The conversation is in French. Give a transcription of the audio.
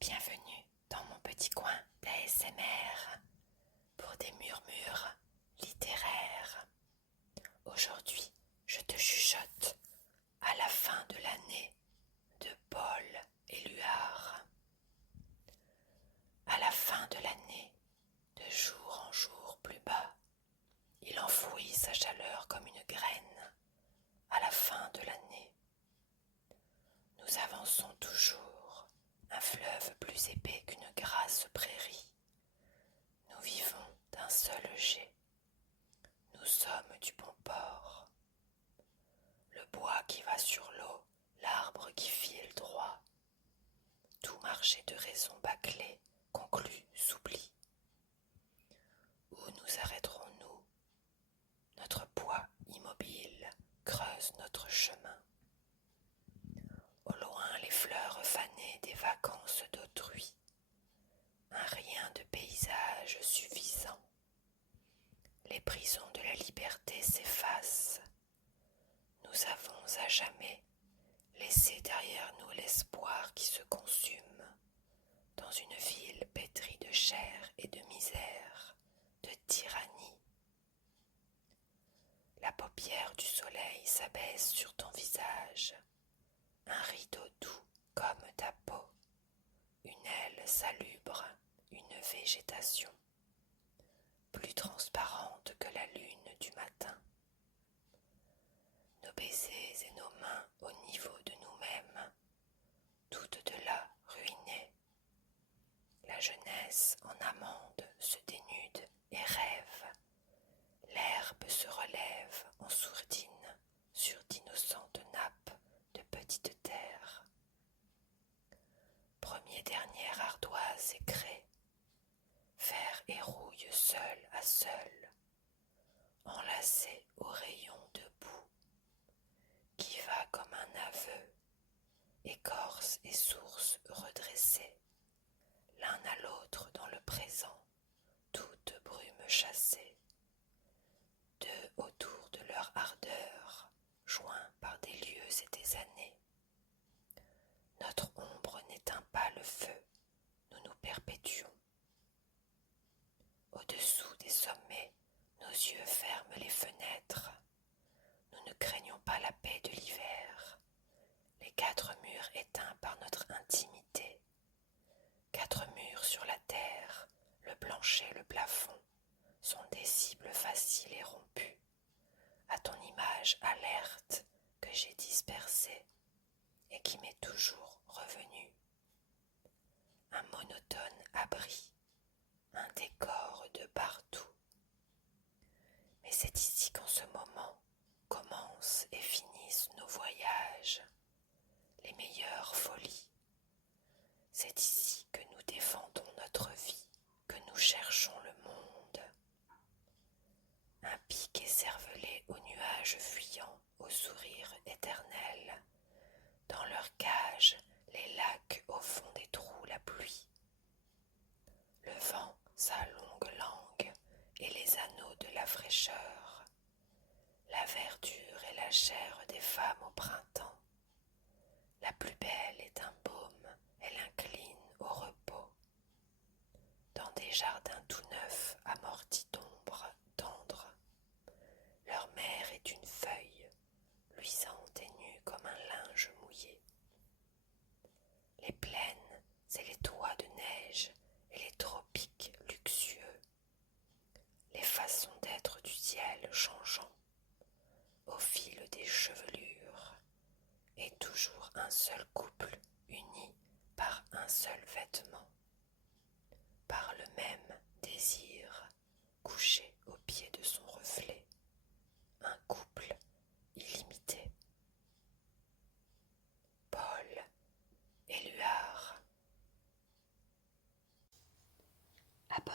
Bienvenue dans mon petit coin d'ASMR pour des murmures littéraires. Aujourd'hui, je te chuchote à la fin de l'année de Paul Éluard. À la fin de l'année, de jour en jour plus bas, il enfouit sa chaleur comme une graine. À la fin de l'année, nous avançons toujours, un fleuve plus épais qu'une grasse prairie. Nous vivons d'un seul jet. Nous sommes du bon port. Le bois qui va sur l'eau, l'arbre qui file droit. Tout marché de raison bâclée, conclu, s'oublie. Où nous arrêterons-nous? Notre poids immobile creuse notre chemin. Au loin, les fleurs fanées des vacances d'autrui. Un rien de paysage suffisant. Les prisons de la liberté s'effacent. Nous avons à jamais laissé derrière nous l'espoir qui se consume dans une ville pétrie de chair et de misère, de tyrannie. La paupière du soleil s'abaisse sur ton visage, un rideau doux comme ta peau, une aile salubre, une végétation plus transparente que la lune du matin. Nos baisers et nos mains au niveau de nous-mêmes, toutes de là ruinées. La jeunesse en amande se dénude et rêve. L'herbe se relève en sourdine sur d'innocentes nappes de petites terres. Dernière ardoise et craie, fer et rouille seul à seul, enlacés au rayon debout, qui va comme un aveu, écorce et source redressée, l'un à l'autre dans le présent, toute brume chassée, deux autour de leur ardeur, joints par des lieux et des années. Notre ombre n'éteint pas le feu, nous nous perpétuons. Au-dessous des sommets, nos yeux ferment les fenêtres. Nous ne craignons pas la paix de l'hiver. Les quatre murs éteints par notre intimité. Quatre murs sur la terre, le plancher, le plafond, sont des cibles faciles et rompues. À ton image alerte que j'ai dispersée et qui m'est toujours revenue. Un monotone abri, un décor de partout. Mais c'est ici qu'en ce moment commencent et finissent nos voyages, les meilleures folies. C'est ici que nous défendons notre vie, que nous cherchons le monde. Un pic écervelé aux nuages fuyants, au sourire éternel. Dans leur cage, les lacs au fond des trous, la pluie. Le vent, sa longue langue, et les anneaux de la fraîcheur. La verdure et la chair des femmes au printemps. La plus belle est un baume, elle incline au repos. Dans des jardins tout neufs, amortis d'ombre tendre. Leur mère est une feuille, luisante et nue comme un linge mouillé. Les plaines, c'est les toits de neige et les tropiques luxueux. Les façons d'être du ciel changeant, au fil des chevelures, et toujours un seul couple uni par un seul vêtement, par le même désir, couché au pied de son reflet, un couple illimité. Paul Éluard. Abonne